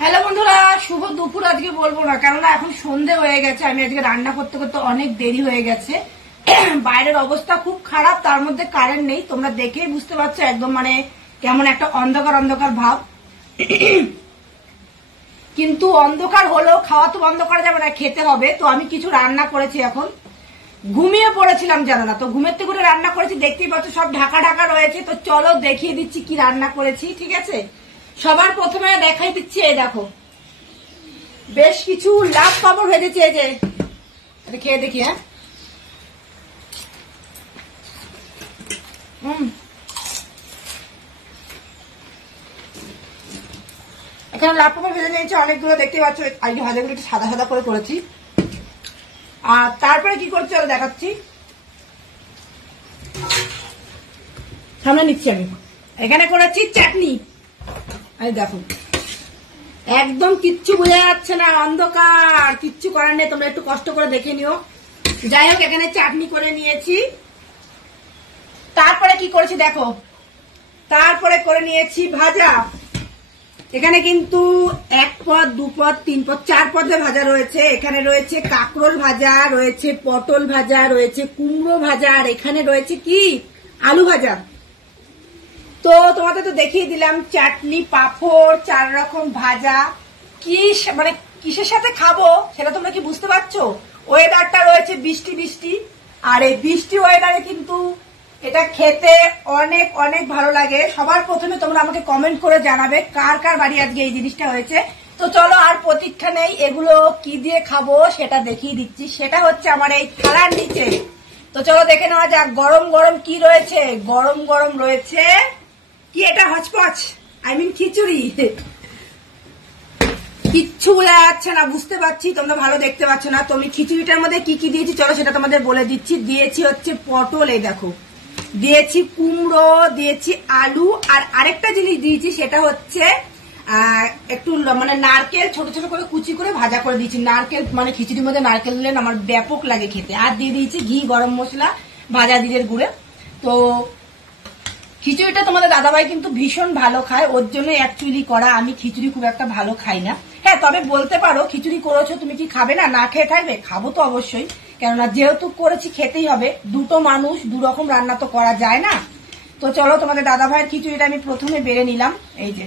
Hello বন্ধুরা, শুভ দুপুর আজকে বলবো না, কেননা এখন সন্ধে হয়ে গেছে। আমি আজকে রান্না করতে করতে অনেক দেরি হয়ে গেছে। বাইরের অবস্থা খুব খারাপ, তার মধ্যে কারেন্ট নেই। তোমরা দেখেই বুঝতে পারছো একদম মানে কেমন একটা অন্ধকার অন্ধকার ভাব। কিন্তু অন্ধকার হলেও খাওয়া তো বন্ধ করা যাবে না, খেতে হবে। তো আমি কিছু রান্না করেছি, এখন ঘুমিয়ে পড়েছিলাম জানো না, তো ঘুমের থেকে করে রান্না করেছি। দেখতেই পাচ্ছ সব ঢাকা ঢাকা রয়েছে। তো চলো দেখিয়ে দিচ্ছি কি রান্না করেছি, ঠিক আছে? সবার প্রথমে দেখাই দিচ্ছি, এই দেখো বেশ কিছু লাভ পাপড় ভেজেছি। এই যে এটা খেয়ে দেখি। হ্যাঁ, এখানে লাভ পাপড় ভেজে নিয়েছি অনেকগুলো, দেখতে পাচ্ছ। আজকে ভাজাগুলো একটু সাদা সাদা করে করেছি। আর তারপরে কি করছি ওরা দেখাচ্ছি, সামনে নিচ্ছি আমি। এখানে করেছি চাটনি। এই দেখো একদম কিচ্ছু বোঝা যাচ্ছে না, অন্ধকার, কিচ্ছু করার নেই, তোমরা একটু কষ্ট করে দেখে নিও। যাই হোক, এখানে চাটনি করে নিয়েছি। তারপরে কি করেছি দেখো, তারপরে করে নিয়েছি ভাজা। এখানে কিন্তু এক পদ, দু পদ, তিন পদ, চার পদে ভাজা রয়েছে। এখানে রয়েছে কাঁকরোল ভাজা, রয়েছে পটল ভাজা, রয়েছে কুমড়ো ভাজা, আর এখানে রয়েছে কি আলু ভাজা। তো তোমাদের তো দেখিয়ে দিলাম চাটনি, পাঁপড়, 4 রকম ভাজা। কি মানে কিসের সাথে খাবো সেটা তোমরা কি বুঝতে পারছো? ওয়েদারটা রয়েছে বৃষ্টি বৃষ্টি, আর এই বৃষ্টি ওয়েদারে কিন্তু এটা খেতে অনেক অনেক ভালো লাগে। সবার প্রথমে তোমরা আমাকে কমেন্ট করে জানাবে কার কার বাড়ি আজকে এই জিনিসটা হয়েছে। তো চলো আর প্রতীক্ষা নেই, এগুলো কি দিয়ে খাবো সেটা দেখিয়ে দিচ্ছি। সেটা হচ্ছে আমার এই থালার নিচে। তো চলো দেখে নেওয়া যাক গরম গরম কি রয়েছে। গরম গরম রয়েছে কি, এটা হচপচ, খিচুড়ি। কিচ্ছু বোঝা যাচ্ছে না, বুঝতে পারছি তোমরা ভালো দেখতে পাচ্ছ না। তো আমি খিচুড়িটার মধ্যে কি কি দিয়েছি চলো সেটা তোমাদের বলে দিচ্ছি। দিয়েছি হচ্ছে পটল, এই দেখো, দিয়েছি কুমড়ো, দিয়েছি আলু, আর আরেকটা জিনিস দিয়েছি সেটা হচ্ছে একটু মানে নারকেল ছোট ছোট করে কুচি করে ভাজা করে দিয়েছি। নারকেল মানে খিচুড়ির মধ্যে নারকেল দিলে আমার ব্যাপক লাগে খেতে। আর দিয়ে দিয়েছি ঘি, গরম মশলা, ভাজা জিরের গুঁড়ে। তো খিচুড়িটা তোমাদের দাদাভাই কিন্তু ভীষণ ভালো খায়, ওর জন্য অ্যাকচুয়ালি করা। আমি খিচুড়ি খুব একটা ভালো খাই না। হ্যাঁ, তবে বলতে পারো খিচুড়ি করেছো তুমি কি খাবে না, না খেয়ে থাকবে? খাবো তো অবশ্যই, কেননা যেহেতু করেছি খেতেই হবে। দুটো মানুষ দু রকম রান্না তো করা যায় না। তো চলো তোমাদের দাদাভাইয়ের খিচুড়িটা আমি প্রথমে বেড়ে নিলাম। এই যে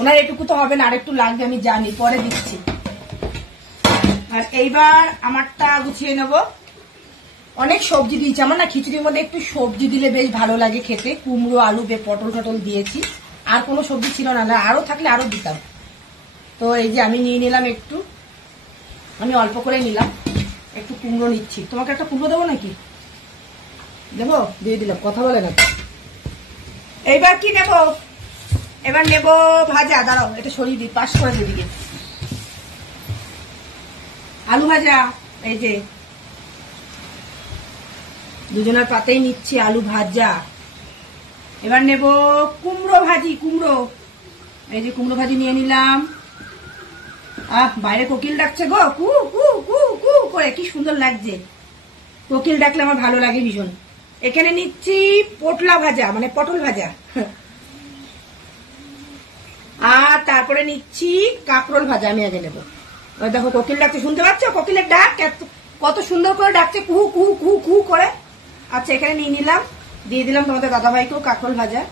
ওনার এটুকু তো হবে না, আরেকটু লাগবে আমি জানি, পরে দিচ্ছি। আর এইবার আমারটা গুছিয়ে নেবো। অনেক সবজি দিয়েছি আমার না, খিচুড়ির মধ্যে একটু সবজি দিলে বেশ ভালো লাগে খেতে। কুমড়ো, আলু, পটল টটল দিয়েছি। আর কোনো সবজি ছিল না, আরো থাকলে আরো দিতাম। তো এই যে আমি নিয়ে নিলাম একটু, আমি অল্প করে নিলাম। একটু কুমড়ো নিচ্ছি। তোমাকে একটা কুমড়ো দেবো নাকি? দেবো, দিয়ে দিলাম, কথা বলে না। এইবার কি নেব? এবার নেব ভাজা। দাঁড়াও এটা সরিয়ে দিই, পাশ করে দিদিকে। আলু ভাজা, এই যে দুজনের পাতেই নিচ্ছি আলু ভাজা। এবার নেব কুমড়ো ভাজি, কুমড়ো, এই যে কুমড়ো ভাজি নিয়ে নিলাম। বাইরে কোকিল ডাকছে গো, কু কু কু কু করে, কি সুন্দর লাগছে। কোকিল ডাকলে আমার ভালো লাগে ভীষণ। এখানে নিচ্ছি পটলা ভাজা, মানে পটল ভাজা। আর তারপরে নিচ্ছি কাঁকরোল ভাজা। আমি আগে নেবো। ওই দেখো কোকিল ডাকছে, শুনতে পাচ্ছ কোকিলের ডাক কত সুন্দর করে ডাকছে, কুহু কুহু কুহু কুহু করে। আচ্ছা, এখানে নিয়ে নিলাম, দিয়ে দিলাম তোমাদের দাদাভাইকেও কাঁকরোল ভাজা।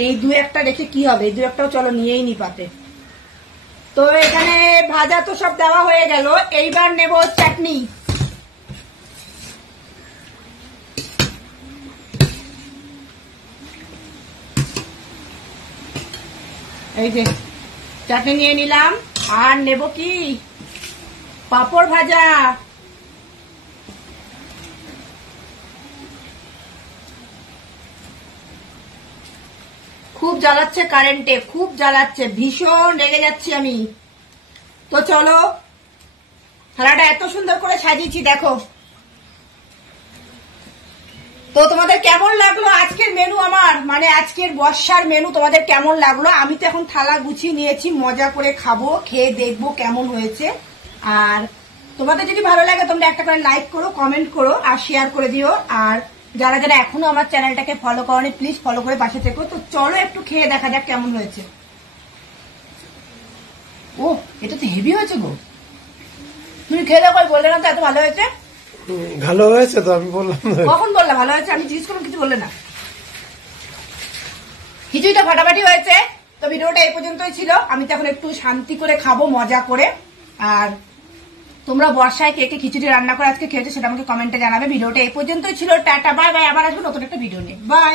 এই দু একটা রেখে কি হবে, এই দু একটাও চলো নিয়েই নি পাতে। তো এখানে ভাজা তো সব দেওয়া হয়ে গেল। এইবার নেব চাটনি। এই যে চাটনি নিয়ে নিলাম। আর নেব কি পাঁপড় ভাজা। খুব জ্বালাচ্ছে কারেন্টে, খুব জ্বালাচ্ছে, ভীষণ রেগে যাচ্ছি আমি। তো চলো, থালাটা এত সুন্দর করে সাজিয়েছি দেখো। তো তোমাদের কেমন লাগলো আজকের মেনু আমার, মানে আজকের বর্ষার মেনু তোমাদের কেমন লাগলো? আমি তো এখন থালা গুছিয়ে নিয়েছি, মজা করে খাবো, খেয়ে দেখবো কেমন হয়েছে। আর তোমাদের যদি ভালো লাগে তোমরা একটা করে লাইক করো, কমেন্ট করো, আর শেয়ার করে দিও। আর যারা যারা এখনো আমার চ্যানেলটাকে ফলো করোনি প্লিজ ফলো করে পাশে থেকো। তো চলো একটু খেয়ে দেখা যাক কেমন হয়েছে। ও এটা তো হেভি হয়েছে গো। তুমি খেয়ে দেখো, বললে না তো এত ভালো হয়েছে। ভালো হয়েছে তো আমি বললাম। কখন বললা ভালো হয়েছে? আমি জিজ্ঞেস করলাম, কিছু বললে না। খিচুড়িটা ফাটাফাটি হয়েছে। তো ভিডিওটা এই পর্যন্তই ছিল। আমি তো এখন একটু শান্তি করে খাবো, মজা করে। আর তোমরা বর্ষায় কে কে খিচুড়ি রান্না করে আজকে খেয়েছো সেটা আমাকে কমেন্টে জানাবে। ভিডিওটা এই পর্যন্তই ছিল। Tata, bye bye. আবার আসবো নতুন একটা ভিডিও নিয়ে। বাই।